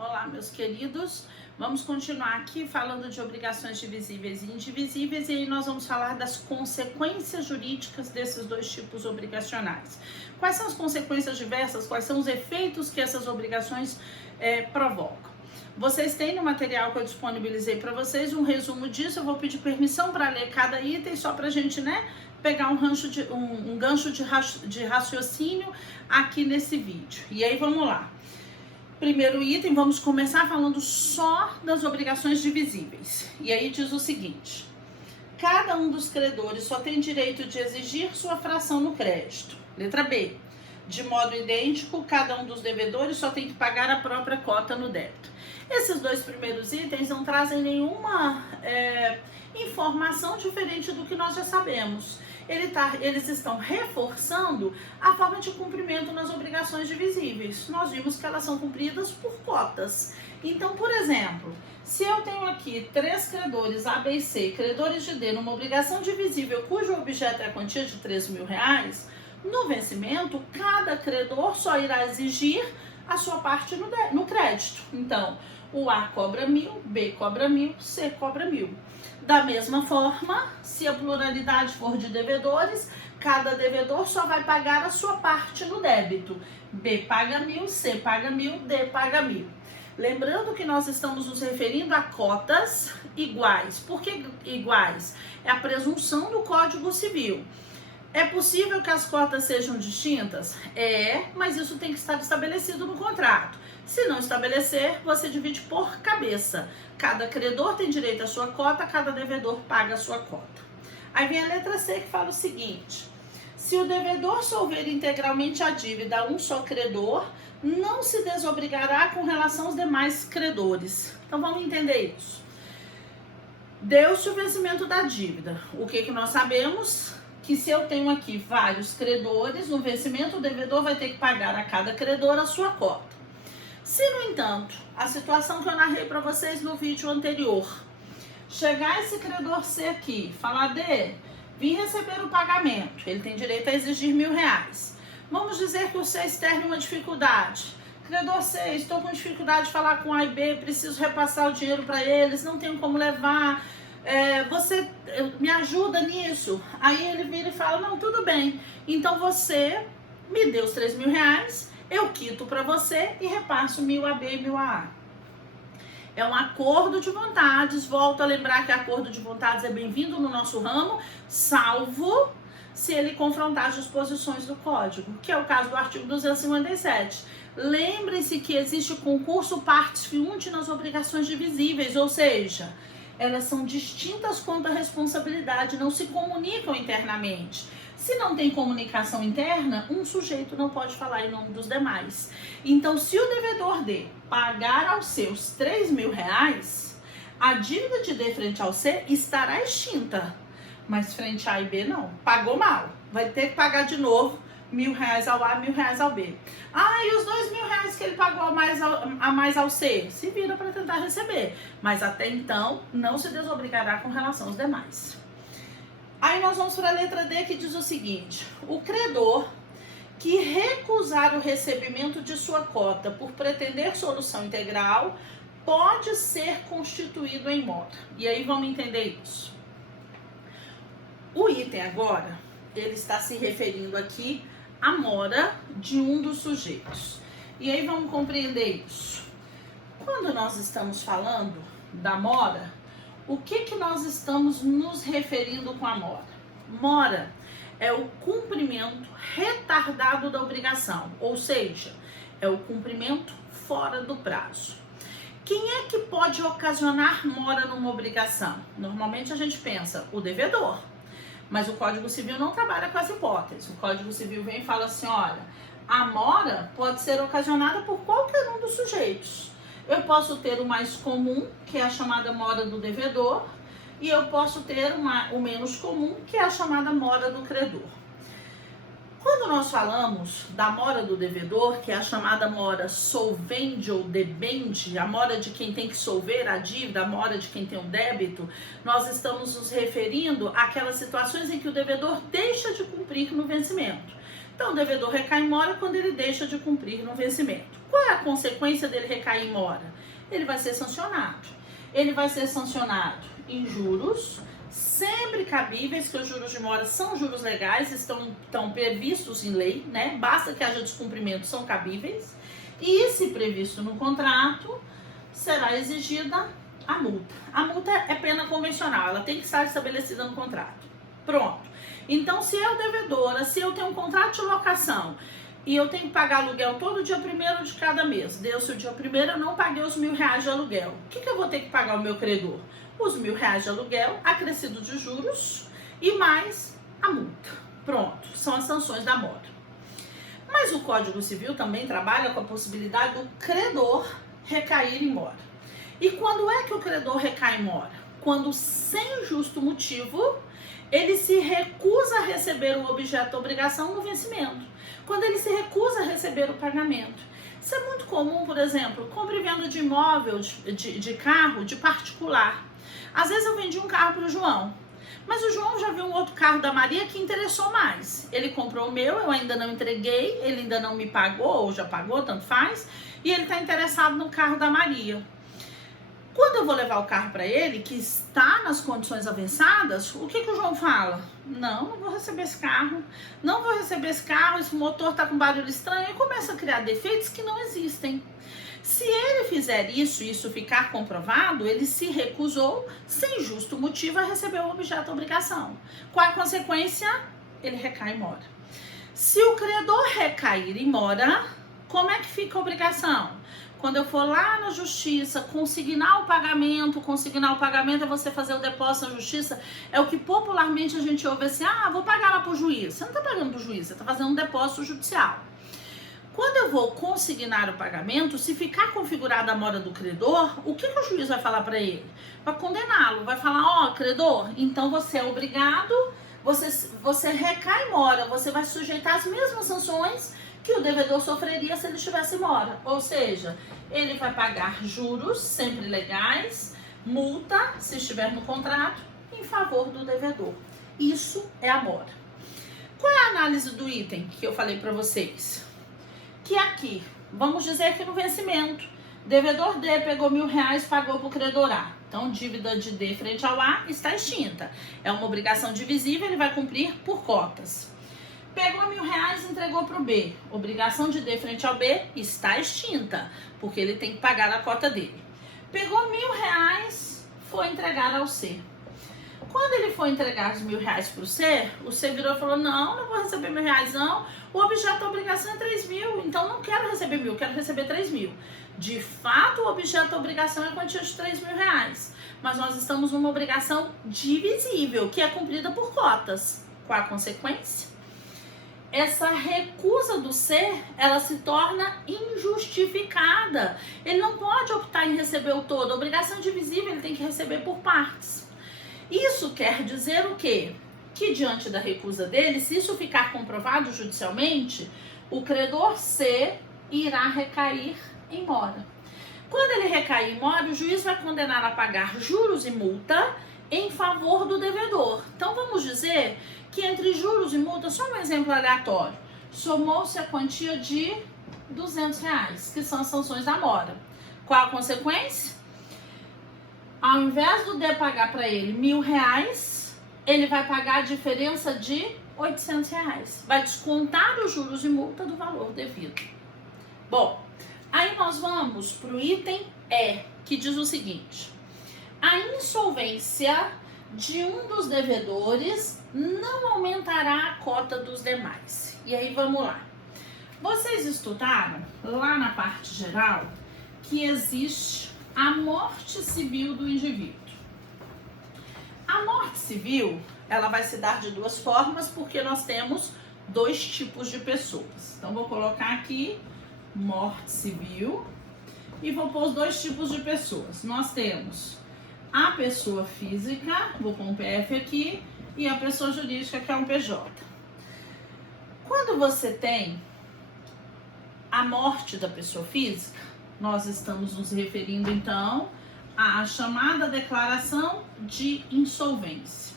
Olá, meus queridos. Vamos continuar aqui falando de obrigações divisíveis e indivisíveis, e aí nós vamos falar das consequências jurídicas desses dois tipos obrigacionais. Quais são as consequências diversas, quais são os efeitos que essas obrigações provocam? Vocês têm no material que eu disponibilizei para vocês um resumo disso. Eu vou pedir permissão para ler cada item, só para a gente, pegar um gancho de raciocínio aqui nesse vídeo. E aí vamos lá. Primeiro item, vamos começar falando só das obrigações divisíveis. E aí diz o seguinte: cada um dos credores só tem direito de exigir sua fração no crédito. Letra B. De modo idêntico, cada um dos devedores só tem que pagar a própria cota no débito. Esses dois primeiros itens não trazem nenhuma informação diferente do que nós já sabemos. Eles estão reforçando a forma de cumprimento nas obrigações divisíveis. Nós vimos que elas são cumpridas por cotas. Então, por exemplo, se eu tenho aqui 3 credores A, B e C, credores de D, numa obrigação divisível cujo objeto é a quantia de R$3.000, no vencimento, cada credor só irá exigir a sua parte no crédito. Então, o A cobra 1.000, B cobra 1.000, C cobra 1.000. Da mesma forma, se a pluralidade for de devedores, cada devedor só vai pagar a sua parte no débito. B paga 1.000, C paga 1.000, D paga 1.000. Lembrando que nós estamos nos referindo a cotas iguais. Por que iguais? É a presunção do Código Civil. É possível que as cotas sejam distintas? Mas isso tem que estar estabelecido no contrato. Se não estabelecer, você divide por cabeça. Cada credor tem direito à sua cota, cada devedor paga a sua cota. Aí vem a letra C, que fala o seguinte: se o devedor solver integralmente a dívida a um só credor, não se desobrigará com relação aos demais credores. Então vamos entender isso. Deu-se o vencimento da dívida. O que nós sabemos? Que se eu tenho aqui vários credores, no vencimento o devedor vai ter que pagar a cada credor a sua cota. Se, no entanto, a situação que eu narrei para vocês no vídeo anterior, chegar esse credor C aqui, falar: D, vim receber o pagamento, ele tem direito a exigir R$1.000. Vamos dizer que o C externe uma dificuldade. Credor C, estou com dificuldade de falar com A e B, preciso repassar o dinheiro para eles, não tenho como levar. Você me ajuda nisso? Aí ele vira e fala: não, tudo bem, então você me deu os R$3.000, eu quito para você e repasso 1.000 a B e 1.000 a A. É um acordo de vontades. Volto a lembrar que acordo de vontades é bem-vindo no nosso ramo, salvo se ele confrontar as disposições do Código, que é o caso do artigo 257. Lembrem-se que existe concurso partes fiunt nas obrigações divisíveis, ou seja, elas são distintas quanto à responsabilidade, não se comunicam internamente. Se não tem comunicação interna, um sujeito não pode falar em nome dos demais. Então, se o devedor D pagar aos seus R$3.000, a dívida de D frente ao C estará extinta. Mas frente a A e B não, pagou mal. Vai ter que pagar de novo R$1.000 ao A, R$1.000 ao B. E os R$2.000 que ele pagou a mais ao C? Se vira para tentar receber. Mas até então, não se desobrigará com relação aos demais. Aí nós vamos para a letra D, que diz o seguinte: o credor que recusar o recebimento de sua cota por pretender solução integral pode ser constituído em mora. E aí vamos entender isso. O item agora, ele está se referindo aqui à mora de um dos sujeitos. E aí vamos compreender isso. Quando nós estamos falando da mora, o que nós estamos nos referindo com a mora? Mora é o cumprimento retardado da obrigação, ou seja, é o cumprimento fora do prazo. Quem é que pode ocasionar mora numa obrigação? Normalmente a gente pensa, o devedor. Mas o Código Civil não trabalha com essa hipótese. O Código Civil vem e fala assim: olha, a mora pode ser ocasionada por qualquer um dos sujeitos. Eu posso ter o mais comum, que é a chamada mora do devedor, e eu posso ter o menos comum, que é a chamada mora do credor. Quando nós falamos da mora do devedor, que é a chamada mora solvente ou debente, a mora de quem tem que solver a dívida, a mora de quem tem um débito, nós estamos nos referindo àquelas situações em que o devedor deixa de cumprir no vencimento. Então, o devedor recai em mora quando ele deixa de cumprir no vencimento. Qual é a consequência dele recair em mora? Ele vai ser sancionado. Ele vai ser sancionado em juros, sempre cabíveis, que os juros de mora são juros legais, estão previstos em lei, né? Basta que haja descumprimento, são cabíveis. E se previsto no contrato, será exigida a multa. A multa é pena convencional, ela tem que estar estabelecida no contrato. Pronto. Então, se eu devedora, se eu tenho um contrato de locação e eu tenho que pagar aluguel todo dia 1º de cada mês, deu-se o dia 1º, eu não paguei os R$1.000 de aluguel. O que eu vou ter que pagar ao meu credor? Os R$1.000 de aluguel, acrescido de juros e mais a multa. Pronto, são as sanções da mora. Mas o Código Civil também trabalha com a possibilidade do credor recair em mora. E quando é que o credor recai em mora? Quando, sem justo motivo, ele se recusa a receber o objeto da obrigação no vencimento. Quando ele se recusa a receber o pagamento. Isso é muito comum, por exemplo, compra e venda de imóvel, de carro, de particular. Às vezes eu vendi um carro para o João, mas o João já viu um outro carro da Maria que interessou mais. Ele comprou o meu, eu ainda não entreguei, ele ainda não me pagou, ou já pagou, tanto faz, e ele está interessado no carro da Maria. Quando eu vou levar o carro para ele, que está nas condições avançadas, o que o João fala? Não vou receber esse carro, não vou receber esse carro, esse motor está com barulho estranho, e começa a criar defeitos que não existem. Se ele fizer isso e isso ficar comprovado, ele se recusou, sem justo motivo, a receber o objeto da obrigação. Qual a consequência? Ele recai em mora. Se o credor recair em mora, como é que fica a obrigação? Quando eu for lá na justiça, consignar o pagamento é você fazer o depósito na justiça, é o que popularmente a gente ouve assim, vou pagar lá pro juiz. Você não tá pagando pro juiz, você tá fazendo um depósito judicial. Quando eu vou consignar o pagamento, se ficar configurada a mora do credor, o que o juiz vai falar para ele? Vai condená-lo, vai falar, credor, então você é obrigado, você recai em mora, você vai sujeitar as mesmas sanções que o devedor sofreria se ele estivesse mora. Ou seja, ele vai pagar juros, sempre legais, multa, se estiver no contrato, em favor do devedor. Isso é a mora. Qual é a análise do item que eu falei para vocês? Que aqui, vamos dizer que no vencimento, devedor D pegou R$1.000, pagou para o credor A. Então, dívida de D frente ao A está extinta. É uma obrigação divisível, ele vai cumprir por cotas. Pegou R$1.000 e entregou para o B. Obrigação de D frente ao B está extinta, porque ele tem que pagar a cota dele. Pegou R$1.000, foi entregar ao C. Quando ele foi entregar os R$1.000 para o C virou e falou, não vou receber R$1.000 não, o objeto da obrigação é 3.000, então não quero receber 1.000, quero receber 3.000. De fato, o objeto da obrigação é a quantia de R$3.000, mas nós estamos numa obrigação divisível, que é cumprida por cotas. Qual a consequência? Essa recusa do C, ela se torna injustificada. Ele não pode optar em receber o todo, a obrigação divisível ele tem que receber por partes. Isso quer dizer o quê? Que diante da recusa dele, se isso ficar comprovado judicialmente, o credor C irá recair em mora. Quando ele recair em mora, o juiz vai condenar a pagar juros e multa em favor do devedor. Então vamos dizer que entre juros e multa, só um exemplo aleatório, somou-se a quantia de R$200, que são as sanções da mora. Qual a consequência? Ao invés do D pagar para ele R$1.000, ele vai pagar a diferença de R$800. Vai descontar os juros e multa do valor devido. Bom, aí nós vamos para o item E, que diz o seguinte: a insolvência de um dos devedores não aumentará a cota dos demais. E aí vamos lá. Vocês estudaram lá na parte geral que existe a morte civil do indivíduo. A morte civil, ela vai se dar de duas formas, porque nós temos dois tipos de pessoas. Então, vou colocar aqui morte civil e vou pôr os dois tipos de pessoas. Nós temos a pessoa física, vou pôr um PF aqui, e a pessoa jurídica, que é um PJ. Quando você tem a morte da pessoa física, nós estamos nos referindo, então, à chamada declaração de insolvência.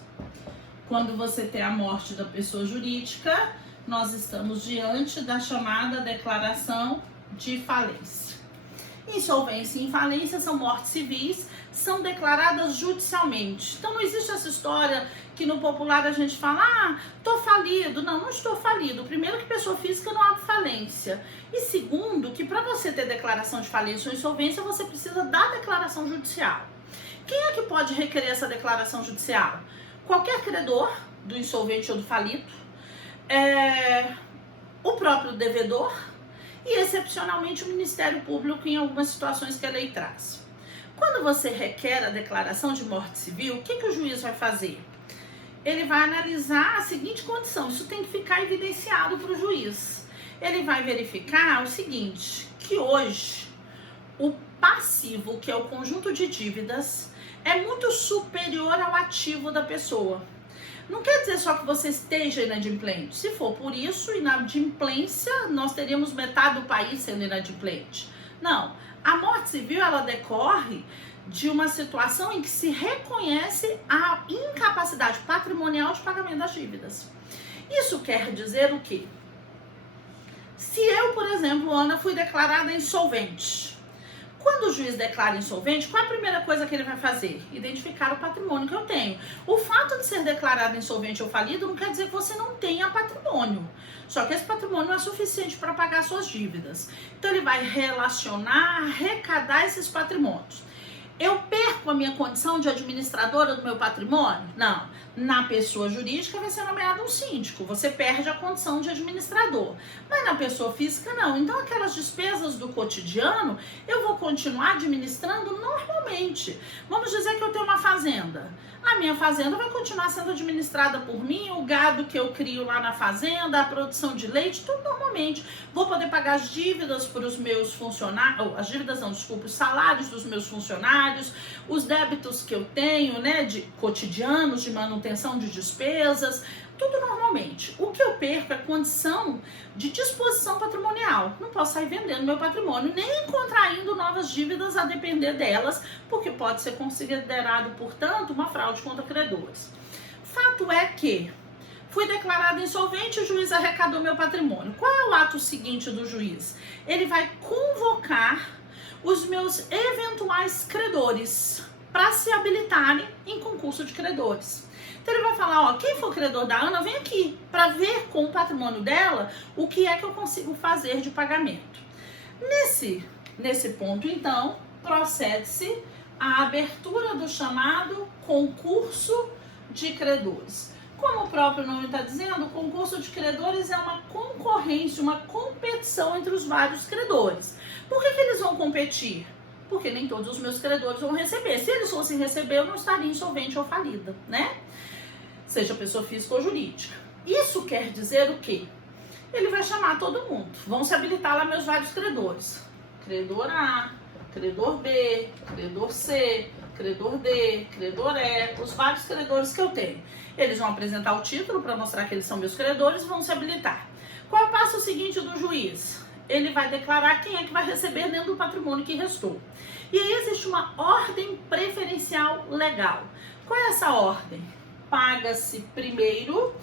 Quando você tem a morte da pessoa jurídica, nós estamos diante da chamada declaração de falência. Insolvência e infalência são mortes civis, são declaradas judicialmente. Então não existe essa história que no popular a gente fala, ah, tô falido. Não, não estou falido. Primeiro que pessoa física não abre falência. E segundo, que para você ter declaração de falência ou insolvência, você precisa da declaração judicial. Quem é que pode requerer essa declaração judicial? Qualquer credor, do insolvente ou do falido, o próprio devedor e, excepcionalmente, o Ministério Público em algumas situações que a lei traz. Quando você requer a declaração de morte civil, o que o juiz vai fazer? Ele vai analisar a seguinte condição, isso tem que ficar evidenciado para o juiz. Ele vai verificar o seguinte, que hoje o passivo, que é o conjunto de dívidas, é muito superior ao ativo da pessoa. Não quer dizer só que você esteja inadimplente. Se for por isso, inadimplência, nós teríamos metade do país sendo inadimplente. Não. A morte civil, ela decorre de uma situação em que se reconhece a incapacidade patrimonial de pagamento das dívidas. Isso quer dizer o quê? Se eu, por exemplo, Ana, fui declarada insolvente. Quando o juiz declara insolvente, qual é a primeira coisa que ele vai fazer? Identificar o patrimônio que eu tenho. O fato de ser declarado insolvente ou falido não quer dizer que você não tenha patrimônio. Só que esse patrimônio não é suficiente para pagar suas dívidas. Então ele vai relacionar, arrecadar esses patrimônios. Eu perco a minha condição de administradora do meu patrimônio? Não. Na pessoa jurídica vai ser nomeado um síndico. Você perde a condição de administrador. Mas na pessoa física não. Então aquelas despesas do cotidiano eu vou continuar administrando normalmente. Vamos dizer que eu tenho uma fazenda. A minha fazenda vai continuar sendo administrada por mim, o gado que eu crio lá na fazenda, a produção de leite, tudo normalmente. Vou poder pagar as dívidas para os meus funcionários, as dívidas não, desculpa, os salários dos meus funcionários, os débitos que eu tenho, né, de cotidianos, de manutenção de despesas, tudo normalmente. O que eu perco é condição de disposição patrimonial. Não posso sair vendendo meu patrimônio, nem contraindo novas dívidas a depender delas, porque pode ser considerado, portanto, uma fraude contra credores. Fato é que fui declarado insolvente, o juiz arrecadou meu patrimônio. Qual é o ato seguinte do juiz? Ele vai convocar os meus eventuais credores para se habilitarem em concurso de credores. Então ele vai falar, ó, quem for credor da Ana, vem aqui para ver com o patrimônio dela o que é que eu consigo fazer de pagamento. Nesse ponto, então, procede-se a abertura do chamado concurso de credores. Como o próprio nome está dizendo, o concurso de credores é uma concorrência, uma competição entre os vários credores. Por que eles vão competir? Porque nem todos os meus credores vão receber. Se eles fossem receber, eu não estaria insolvente ou falida, né? Seja pessoa física ou jurídica. Isso quer dizer o quê? Ele vai chamar todo mundo. Vão se habilitar lá meus vários credores. Credor A, credor B, credor C, credor D, credor E, os vários credores que eu tenho. Eles vão apresentar o título para mostrar que eles são meus credores e vão se habilitar. Qual é o passo seguinte do juiz? Ele vai declarar quem é que vai receber dentro do patrimônio que restou. E aí existe uma ordem preferencial legal. Qual é essa ordem? Paga-se primeiro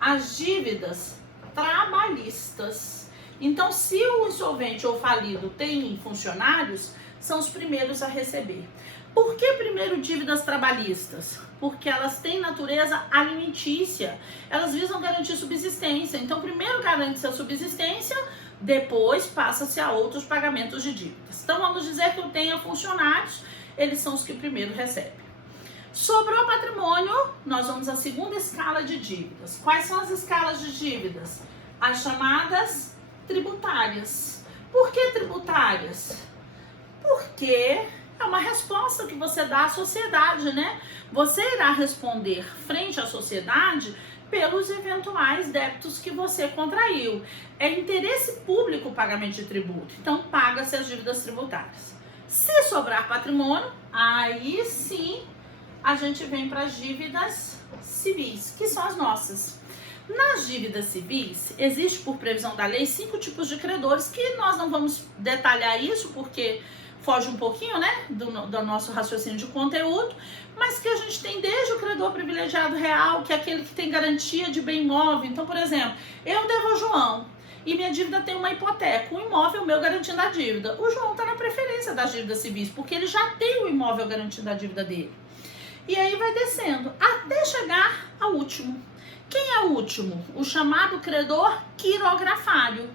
as dívidas trabalhistas. Então, se o insolvente ou falido tem funcionários, são os primeiros a receber. Por que primeiro dívidas trabalhistas? Porque elas têm natureza alimentícia. Elas visam garantir subsistência. Então, primeiro garante-se a subsistência, depois passa-se a outros pagamentos de dívidas. Então, vamos dizer que eu tenha funcionários, eles são os que primeiro recebem. Sobrou patrimônio, nós vamos à segunda escala de dívidas. Quais são as escalas de dívidas? As chamadas tributárias. Por que tributárias? Porque é uma resposta que você dá à sociedade, né? Você irá responder frente à sociedade pelos eventuais débitos que você contraiu. É interesse público o pagamento de tributo, então paga-se as dívidas tributárias. Se sobrar patrimônio, aí sim a gente vem para as dívidas civis, que são as nossas. Nas dívidas civis, existe por previsão da lei 5 tipos de credores, que nós não vamos detalhar isso, porque foge um pouquinho, né, do nosso raciocínio de conteúdo, mas que a gente tem desde o credor privilegiado real, que é aquele que tem garantia de bem imóvel. Então, por exemplo, eu devo ao João, e minha dívida tem uma hipoteca, um imóvel meu garantindo a dívida. O João está na preferência das dívidas civis, porque ele já tem o imóvel garantindo a dívida dele. E aí vai descendo, até chegar ao último. Quem é o último? O chamado credor quirografário.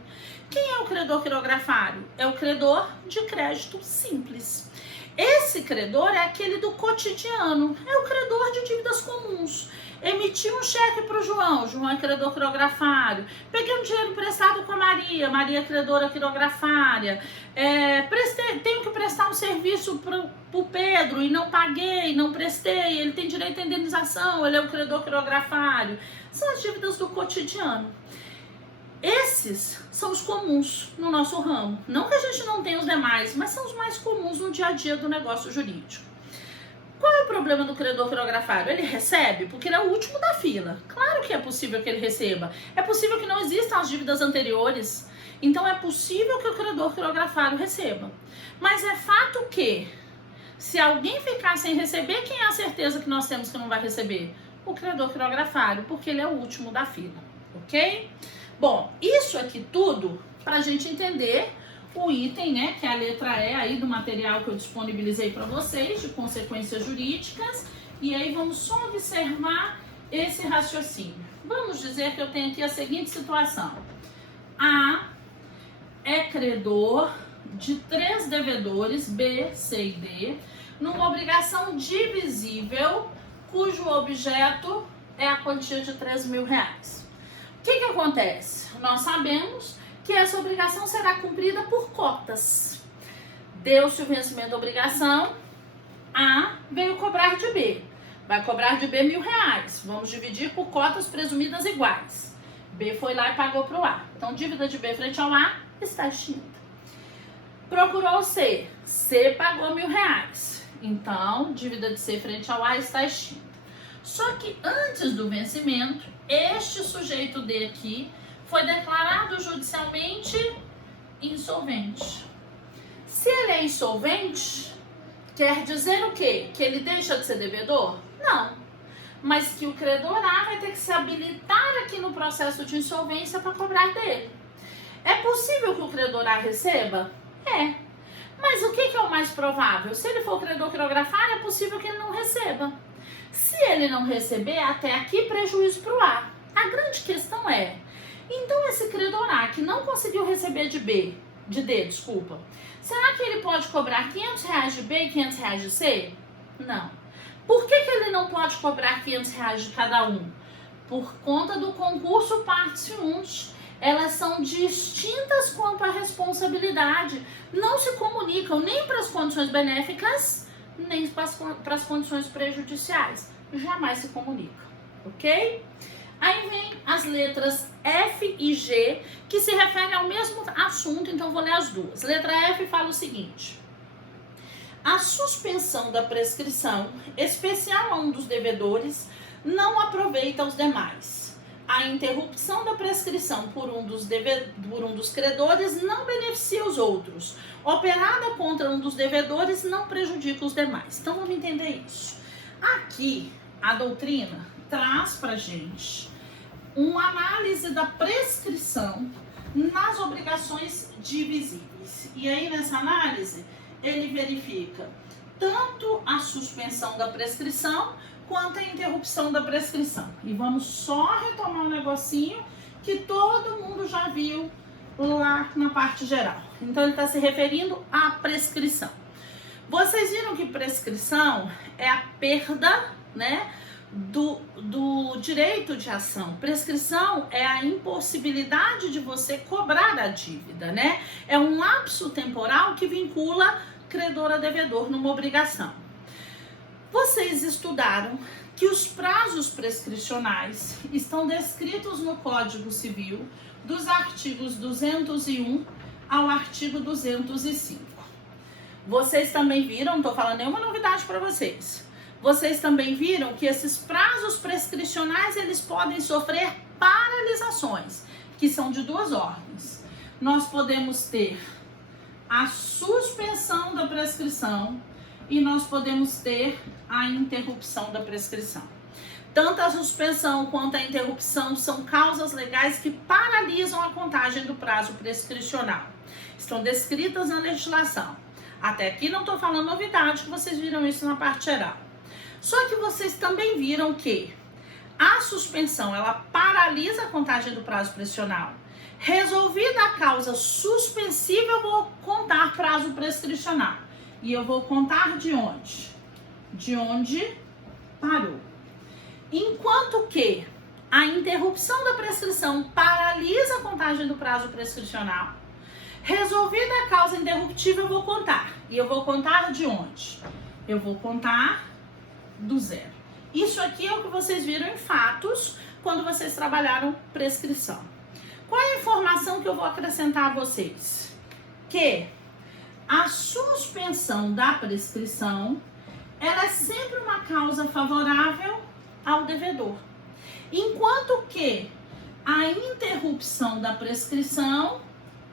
Quem é o credor quirografário? É o credor de crédito simples. Esse credor é aquele do cotidiano, é o credor de dívidas comuns. Emiti um cheque para o João, João é credor quirografário. Peguei um dinheiro emprestado com a Maria, Maria é credora quirografária. Tenho que prestar um serviço para o Pedro e não paguei, não prestei, ele tem direito à indenização, ele é o credor quirografário. São as dívidas do cotidiano. Esses são os comuns no nosso ramo. Não que a gente não tenha os demais, mas são os mais comuns no dia a dia do negócio jurídico. Qual é o problema do credor quirografário? Ele recebe porque ele é o último da fila. Claro que é possível que ele receba. É possível que não existam as dívidas anteriores. Então é possível que o credor quirografário receba. Mas é fato que, se alguém ficar sem receber, quem é a certeza que nós temos que não vai receber? O credor quirografário, porque ele é o último da fila. Ok? Bom, isso aqui tudo para a gente entender o item, né, que é a letra E aí do material que eu disponibilizei para vocês, de consequências jurídicas, e aí vamos só observar esse raciocínio. Vamos dizer que eu tenho aqui a seguinte situação. A é credor de 3 devedores, B, C e D, numa obrigação divisível, cujo objeto é a quantia de R$3.000. O que acontece? Nós sabemos que essa obrigação será cumprida por cotas. Deu-se o vencimento da obrigação, A veio cobrar de B. Vai cobrar de B R$1.000. Vamos dividir por cotas presumidas iguais. B foi lá e pagou para o A. Então, dívida de B frente ao A está extinta. Procurou C. C pagou R$1.000. Então, dívida de C frente ao A está extinta. Só que antes do vencimento, este sujeito D aqui foi declarado judicialmente insolvente. Se ele é insolvente, quer dizer o quê? Que ele deixa de ser devedor? Não. Mas que o credor A vai ter que se habilitar aqui no processo de insolvência para cobrar dele. É possível que o credor A receba? É. Mas o que é o mais provável? Se ele for credor quirografário, é possível que ele não receba. Se ele não receber, até aqui prejuízo para o A. A grande questão é, então esse credor A que não conseguiu receber de D, será que ele pode cobrar R$500 de B e R$500 de C? Não. Por que ele não pode cobrar R$500 de cada um? Por conta do concurso partes fiunt. Elas são distintas quanto à responsabilidade. Não se comunicam nem para as condições benéficas, nem para as condições prejudiciais. Jamais se comunicam, ok? Aí vem as letras F e G, que se referem ao mesmo assunto, então vou ler as duas. Letra F fala o seguinte: a suspensão da prescrição especial a um dos devedores não aproveita aos demais. A interrupção da prescrição por um dos credores não beneficia os outros. Operada contra um dos devedores não prejudica os demais. Então vamos entender isso. Aqui a doutrina traz pra gente uma análise da prescrição nas obrigações divisíveis. E aí nessa análise ele verifica tanto a suspensão da prescrição quanto a interrupção da prescrição. E vamos só retomar um negocinho que todo mundo já viu lá na parte geral. Então ele está se referindo à prescrição. Vocês viram que prescrição é a perda, né, do direito de ação. Prescrição é a impossibilidade de você cobrar a dívida, né? É um lapso temporal que vincula credor a devedor numa obrigação. Vocês estudaram que os prazos prescricionais estão descritos no Código Civil, dos artigos 201 ao artigo 205. Vocês também viram, não estou falando nenhuma novidade para vocês. Vocês também viram que esses prazos prescricionais, eles podem sofrer paralisações, que são de duas ordens. Nós podemos ter a suspensão da prescrição e nós podemos ter a interrupção da prescrição. Tanto a suspensão quanto a interrupção são causas legais que paralisam a contagem do prazo prescricional. Estão descritas na legislação. Até aqui não estou falando novidade, que vocês viram isso na parte geral. Só que vocês também viram que a suspensão, ela paralisa a contagem do prazo prescricional. Resolvida a causa suspensiva, eu vou contar prazo prescricional. E eu vou contar de onde? De onde parou. Enquanto que a interrupção da prescrição paralisa a contagem do prazo prescricional, resolvida a causa interruptiva, eu vou contar. E eu vou contar de onde? Eu vou contar do zero. Isso aqui é o que vocês viram em fatos quando vocês trabalharam prescrição. Qual é a informação que eu vou acrescentar a vocês? Que a suspensão da prescrição, ela é sempre uma causa favorável ao devedor. Enquanto que a interrupção da prescrição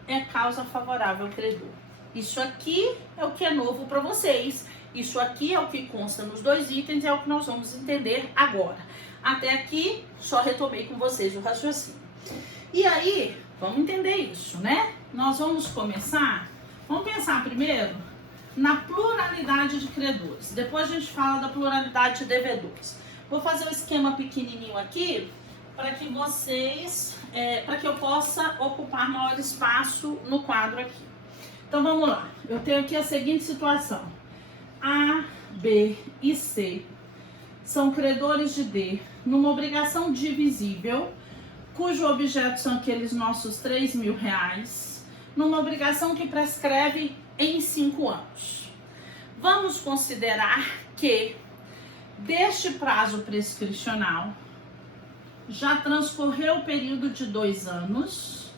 é causa favorável ao credor. Isso aqui é o que é novo para vocês. Isso aqui é o que consta nos dois itens, é o que nós vamos entender agora. Até aqui, só retomei com vocês o raciocínio. E aí, vamos entender isso, né? Nós vamos começar, vamos pensar primeiro na pluralidade de credores. Depois a gente fala da pluralidade de devedores. Vou fazer um esquema pequenininho aqui para que vocês, para que eu possa ocupar maior espaço no quadro aqui. Então vamos lá. Eu tenho aqui a seguinte situação: A, B e C são credores de D numa obrigação divisível, cujo objeto são aqueles nossos R$3.000, numa obrigação que prescreve em 5 anos. Vamos considerar que deste prazo prescricional já transcorreu o período de 2 anos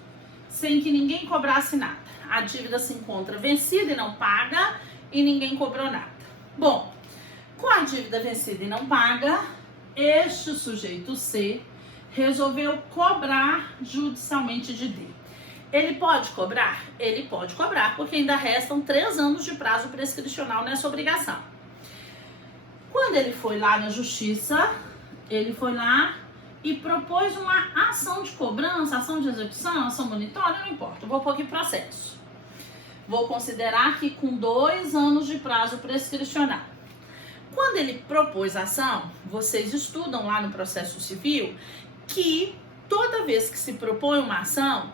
sem que ninguém cobrasse nada. A dívida se encontra vencida e não paga e ninguém cobrou nada. Bom, com a dívida vencida e não paga, este sujeito C resolveu cobrar judicialmente de D. Ele pode cobrar? Ele pode cobrar, porque ainda restam 3 anos de prazo prescricional nessa obrigação. Quando ele foi lá na justiça, ele foi lá e propôs uma ação de cobrança, ação de execução, ação monitória, não importa, eu vou pôr aqui processo. Vou considerar que com 2 anos de prazo prescricional. Quando ele propôs a ação, vocês estudam lá no processo civil que toda vez que se propõe uma ação,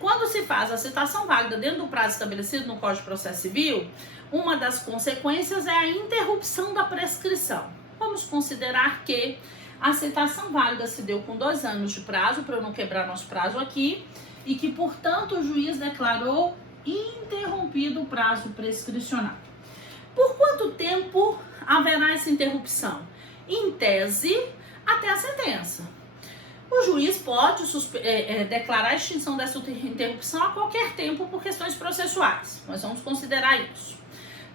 quando se faz a citação válida dentro do prazo estabelecido no Código de Processo Civil, uma das consequências é a interrupção da prescrição. Vamos considerar que a citação válida se deu com 2 anos de prazo, para eu não quebrar nosso prazo aqui, e que, portanto, o juiz declarou interrompido o prazo prescricional. Por quanto tempo haverá essa interrupção? Em tese, até a sentença. O juiz pode declarar a extinção dessa interrupção a qualquer tempo por questões processuais. Nós vamos considerar isso.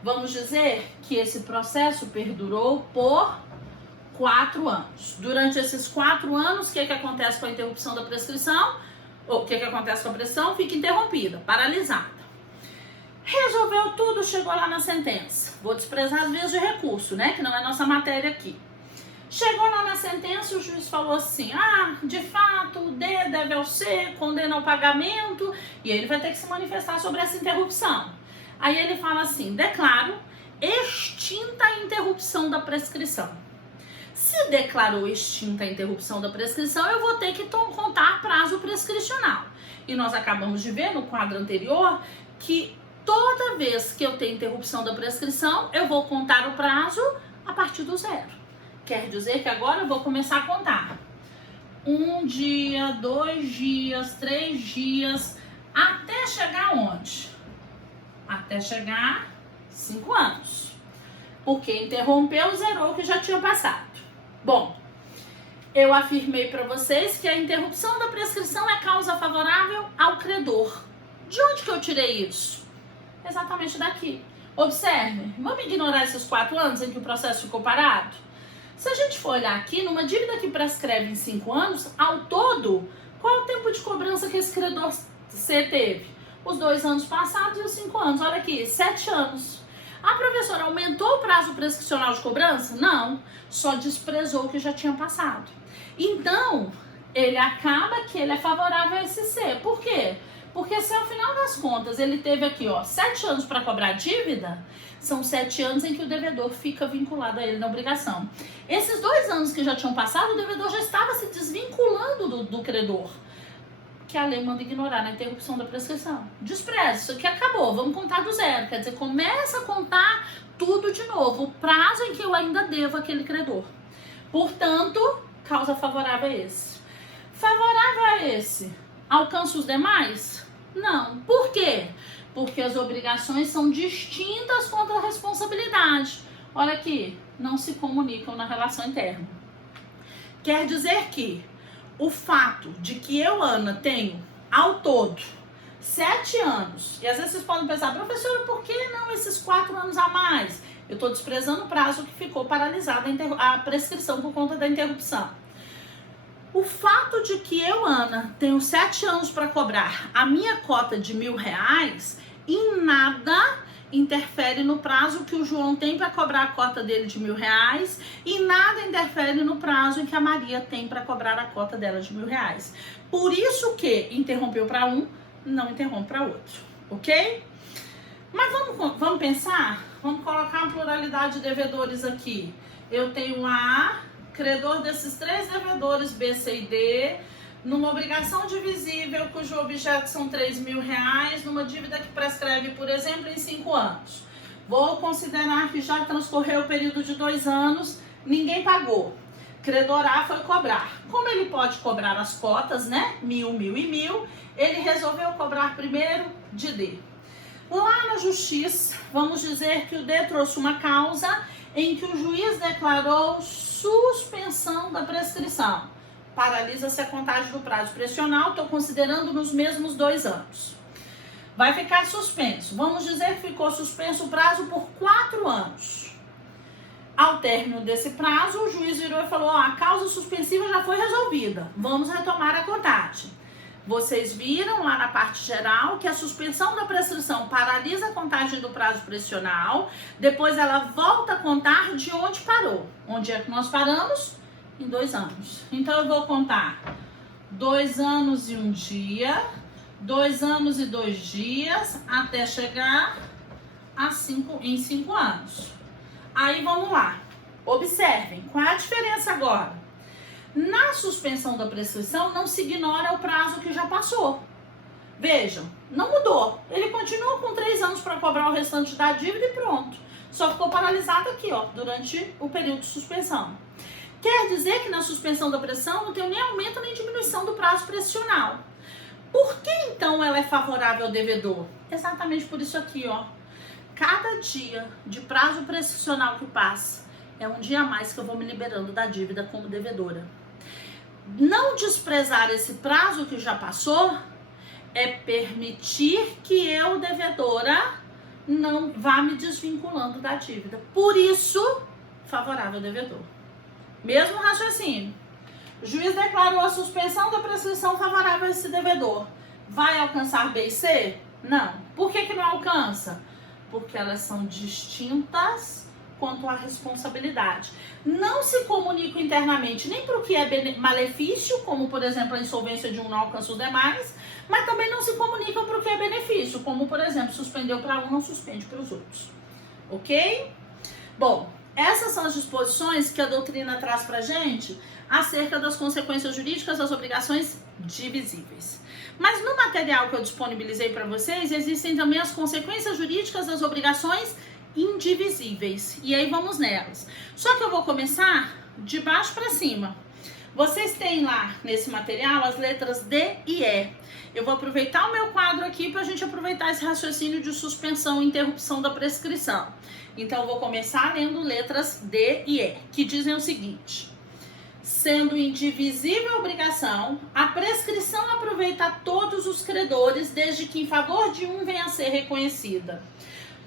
Vamos dizer que esse processo perdurou por 4 anos. Durante esses 4 anos, o que acontece com a interrupção da prescrição? O que acontece com a prescrição? Fica interrompida, paralisada. Resolveu tudo, chegou lá na sentença. Vou desprezar as vias de recurso, né? Que não é nossa matéria aqui. Chegou lá na sentença, o juiz falou assim: de fato, o D deve ao C, condena ao pagamento, e ele vai ter que se manifestar sobre essa interrupção. Aí ele fala assim: declaro extinta a interrupção da prescrição. Se declarou extinta a interrupção da prescrição, eu vou ter que contar prazo prescricional. E nós acabamos de ver no quadro anterior que toda vez que eu tenho interrupção da prescrição, eu vou contar o prazo a partir do 0. Quer dizer que agora eu vou começar a contar 1 dia, 2 dias, 3 dias, até chegar onde? Até chegar 5 anos. Porque interrompeu, zerou o que já tinha passado. Bom, eu afirmei para vocês que a interrupção da prescrição é causa favorável ao credor. De onde que eu tirei isso? Exatamente daqui. Observe, vamos ignorar esses 4 anos em que o processo ficou parado? Se a gente for olhar aqui, numa dívida que prescreve em 5 anos, ao todo, qual é o tempo de cobrança que esse credor C teve? Os 2 anos passados e os 5 anos. Olha aqui, 7 anos. A professora aumentou o prazo prescricional de cobrança? Não, só desprezou o que já tinha passado. Então, ele acaba que ele é favorável a esse C. Por quê? Porque se ao final das contas ele teve aqui, ó, 7 anos para cobrar a dívida, são 7 anos em que o devedor fica vinculado a ele na obrigação. Esses 2 anos que já tinham passado, o devedor já estava se desvinculando do credor, que a lei manda ignorar na interrupção da prescrição. Despreza, isso aqui acabou, vamos contar do zero. Quer dizer, começa a contar tudo de novo, o prazo em que eu ainda devo aquele credor. Portanto, causa favorável a esse. Favorável a esse, alcança os demais? Não. Por quê? Porque as obrigações são distintas quanto à responsabilidade. Olha aqui, não se comunicam na relação interna. Quer dizer que o fato de que eu, Ana, tenho ao todo 7 anos, e às vezes vocês podem pensar, professora, por que não esses 4 anos a mais? Eu estou desprezando o prazo que ficou paralisado a prescrição por conta da interrupção. O fato de que eu, Ana, tenho 7 anos para cobrar a minha cota de R$1.000, em nada interfere no prazo que o João tem para cobrar a cota dele de R$1.000 e nada interfere no prazo em que a Maria tem para cobrar a cota dela de R$1.000. Por isso que interrompeu para um, não interrompe para outro, ok? Mas vamos pensar? Vamos colocar uma pluralidade de devedores aqui. Eu tenho A, credor desses 3 devedores, B, C e D, numa obrigação divisível cujo objeto são R$3.000, numa dívida que prescreve, por exemplo, em 5 anos. Vou considerar que já transcorreu o período de 2 anos, ninguém pagou. Credor A foi cobrar. Como ele pode cobrar as cotas, né? 1.000, 1.000 e 1.000, ele resolveu cobrar primeiro de D. Lá na justiça, vamos dizer que o D trouxe uma causa em que o juiz declarou suspensão da prescrição. Paralisa-se a contagem do prazo prescricional, estou considerando nos mesmos 2 anos. Vai ficar suspenso. Vamos dizer que ficou suspenso o prazo por 4 anos. Ao término desse prazo, o juiz virou e falou, ó, a causa suspensiva já foi resolvida, vamos retomar a contagem. Vocês viram lá na parte geral que a suspensão da prescrição paralisa a contagem do prazo prescricional, depois ela volta a contar de onde parou. Onde é que nós paramos? Em 2 anos. Então eu vou contar 2 anos e 1 dia, 2 anos e 2 dias, até chegar em 5 anos. Aí vamos lá. Observem, qual é a diferença agora? Na suspensão da prescrição não se ignora o prazo que já passou. Vejam, não mudou. Ele continua com 3 anos para cobrar o restante da dívida e pronto. Só ficou paralisado aqui, ó, durante o período de suspensão. Quer dizer que na suspensão da prescrição não tem nem aumento nem diminuição do prazo prescricional. Por que então ela é favorável ao devedor? Exatamente por isso aqui, ó. Cada dia de prazo prescricional que passa é um dia a mais que eu vou me liberando da dívida como devedora. Não desprezar esse prazo que já passou é permitir que eu, devedora, não vá me desvinculando da dívida. Por isso, favorável ao devedor. Mesmo raciocínio. O juiz declarou a suspensão da prescrição favorável a esse devedor. Vai alcançar B e C? Não. Por que não alcança? Porque elas são distintas quanto à responsabilidade. Não se comunicam internamente nem para o que é malefício, como por exemplo a insolvência de um não alcança os demais, mas também não se comunicam para o que é benefício, como por exemplo suspendeu para um, não suspende para os outros. Ok? Bom, essas são as disposições que a doutrina traz para a gente acerca das consequências jurídicas das obrigações divisíveis. Mas no material que eu disponibilizei para vocês, existem também as consequências jurídicas das obrigações indivisíveis. E aí vamos nelas. Só que eu vou começar de baixo para cima. Vocês têm lá nesse material as letras D e E. Eu vou aproveitar o meu quadro aqui para a gente aproveitar esse raciocínio de suspensão e interrupção da prescrição. Então eu vou começar lendo letras D e E, que dizem o seguinte: sendo indivisível a obrigação, a prescrição aproveita a todos os credores, desde que em favor de um venha a ser reconhecida.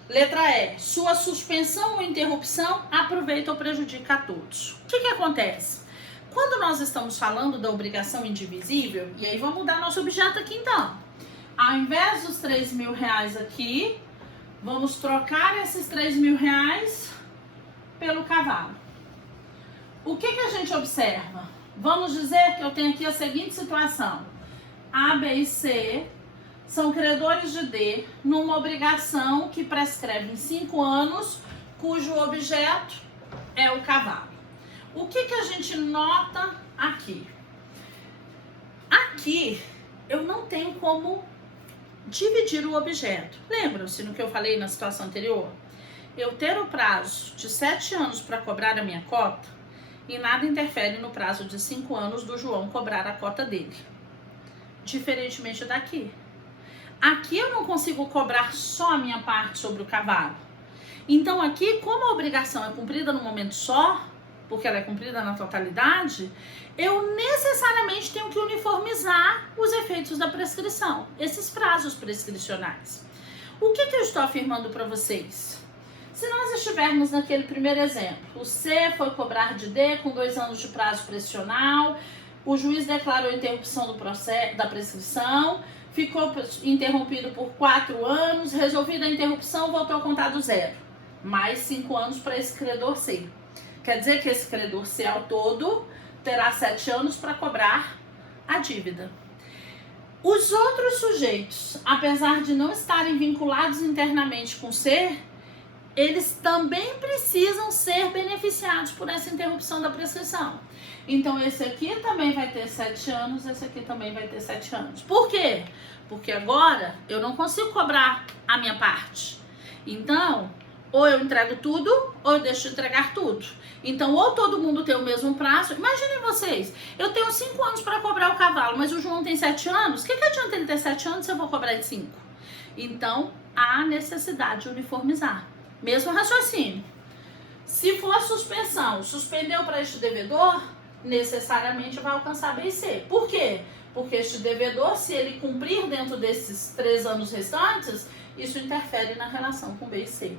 Letra E, sua suspensão ou interrupção aproveita ou prejudica a todos. O que acontece? Quando nós estamos falando da obrigação indivisível, e aí vamos mudar nosso objeto aqui então. Ao invés dos R$3.000 aqui, Vamos trocar esses R$3.000 pelo cavalo. O que a gente observa? Vamos dizer que eu tenho aqui a seguinte situação. A, B e C são credores de D numa obrigação que prescreve em 5 anos, cujo objeto é o cavalo. O que a gente nota aqui? Aqui eu não tenho como dividir o objeto. Lembram-se no que eu falei na situação anterior? Eu ter o prazo de 7 anos para cobrar a minha cota e nada interfere no prazo de 5 anos do João cobrar a cota dele. Diferentemente daqui. Aqui eu não consigo cobrar só a minha parte sobre o cavalo. Então aqui, como a obrigação é cumprida no momento só, porque ela é cumprida na totalidade, eu necessariamente tenho que uniformizar os efeitos da prescrição, esses prazos prescricionais. O que eu estou afirmando para vocês? Se nós estivermos naquele primeiro exemplo, o C foi cobrar de D com 2 anos de prazo prescricional, o juiz declarou interrupção do processo, da prescrição, ficou interrompido por 4 anos, resolvida a interrupção, voltou a contar do zero. Mais 5 anos para esse credor C. Quer dizer que esse credor C ao todo terá 7 anos para cobrar a dívida. Os outros sujeitos, apesar de não estarem vinculados internamente com C, eles também precisam ser beneficiados por essa interrupção da prescrição. Então esse aqui também vai ter 7 anos, esse aqui também vai ter 7 anos. Por quê? Porque agora eu não consigo cobrar a minha parte. Então, ou eu entrego tudo, ou eu deixo de entregar tudo. Então, ou todo mundo tem o mesmo prazo. Imaginem vocês, eu tenho 5 anos para cobrar o cavalo, mas o João tem 7 anos. O que adianta ele ter 7 anos se eu vou cobrar em 5? Então, há necessidade de uniformizar. Mesmo raciocínio. Se for suspensão, suspendeu para este devedor, necessariamente vai alcançar B e C. Por quê? Porque este devedor, se ele cumprir dentro desses 3 anos restantes, isso interfere na relação com B e C.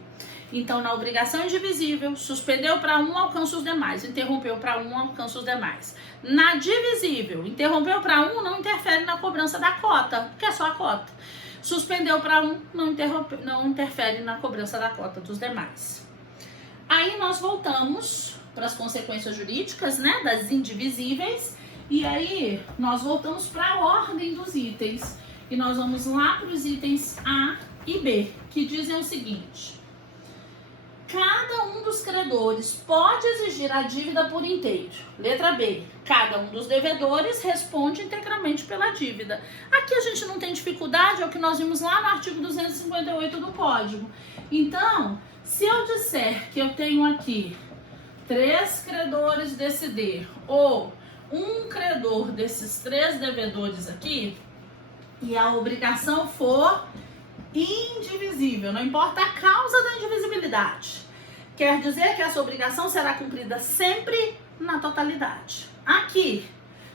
Então, na obrigação indivisível, suspendeu para um, alcança os demais. Interrompeu para um, alcança os demais. Na divisível, interrompeu para um, não interfere na cobrança da cota, porque é só a cota. Suspendeu para um, não interfere na cobrança da cota dos demais. Aí nós voltamos para as consequências jurídicas, né, das indivisíveis. E aí nós voltamos para a ordem dos itens. E nós vamos lá para os itens A e B, que dizem o seguinte: cada um dos credores pode exigir a dívida por inteiro. Letra B. Cada um dos devedores responde integralmente pela dívida. Aqui a gente não tem dificuldade, é o que nós vimos lá no artigo 258 do Código. Então, se eu disser que eu tenho aqui 3 credores desse D, ou um credor desses 3 devedores aqui, e a obrigação for indivisível, não importa a causa da indivisibilidade. Quer dizer que essa obrigação será cumprida sempre na totalidade. Aqui,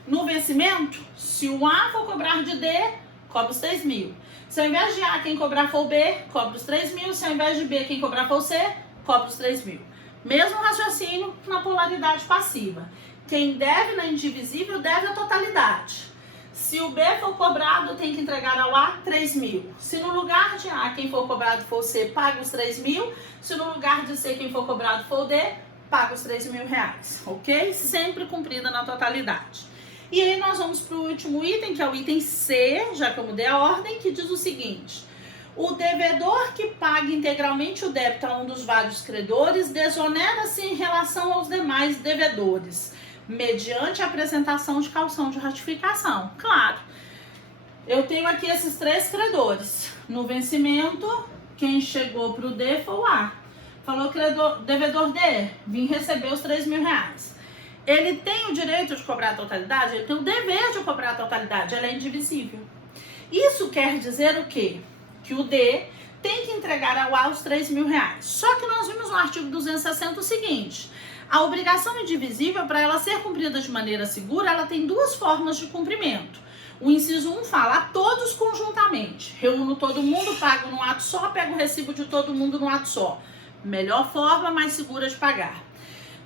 no vencimento, se o A for cobrar de D, cobra os 3.000. Se ao invés de A quem cobrar for o B, cobra os 3.000. Se ao invés de B quem cobrar for o C, cobra os 3.000. Mesmo raciocínio na polaridade passiva. Quem deve na indivisível deve a totalidade. Se o B for cobrado, tem que entregar ao A 3.000. Se no lugar de A, quem for cobrado for o C, paga os 3.000. Se no lugar de C, quem for cobrado for o D, paga os R$3.000, ok? Sempre cumprida na totalidade. E aí nós vamos para o último item, que é o item C, já que eu mudei a ordem, que diz o seguinte: o devedor que paga integralmente o débito a um dos vários credores desonera-se em relação aos demais devedores, mediante a apresentação de caução de ratificação. Claro, eu tenho aqui esses 3 credores. No vencimento, quem chegou para o D foi o A. Falou, devedor D, vim receber os R$3.000. Ele tem o direito de cobrar a totalidade? Ele tem o dever de cobrar a totalidade, ela é indivisível. Isso quer dizer o quê? Que o D tem que entregar ao A os R$3.000. Só que nós vimos no artigo 260 o seguinte: a obrigação indivisível, para ela ser cumprida de maneira segura, ela tem 2 formas de cumprimento. O inciso 1 fala a todos conjuntamente. Reúno todo mundo, pago num ato só, pego o recibo de todo mundo num ato só. Melhor forma, mais segura de pagar.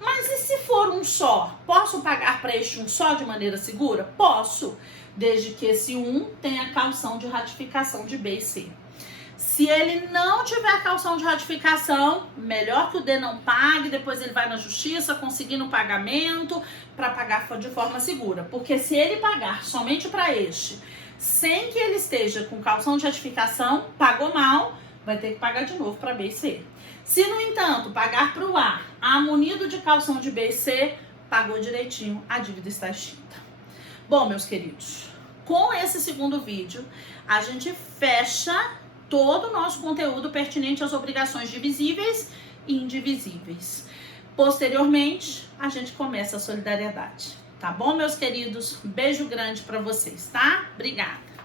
Mas e se for um só? Posso pagar para este um só de maneira segura? Posso, desde que esse um tenha caução de ratificação de B e C. Se ele não tiver calção de ratificação, melhor que o D não pague, depois ele vai na justiça conseguindo o pagamento para pagar de forma segura. Porque se ele pagar somente para este, sem que ele esteja com calção de ratificação, pagou mal, vai ter que pagar de novo para B e C. Se, no entanto, pagar para o A munido de calção de B e C, pagou direitinho, a dívida está extinta. Bom, meus queridos, com esse segundo vídeo, a gente fecha todo o nosso conteúdo pertinente às obrigações divisíveis e indivisíveis. Posteriormente, a gente começa a solidariedade. Tá bom, meus queridos? Beijo grande para vocês, tá? Obrigada.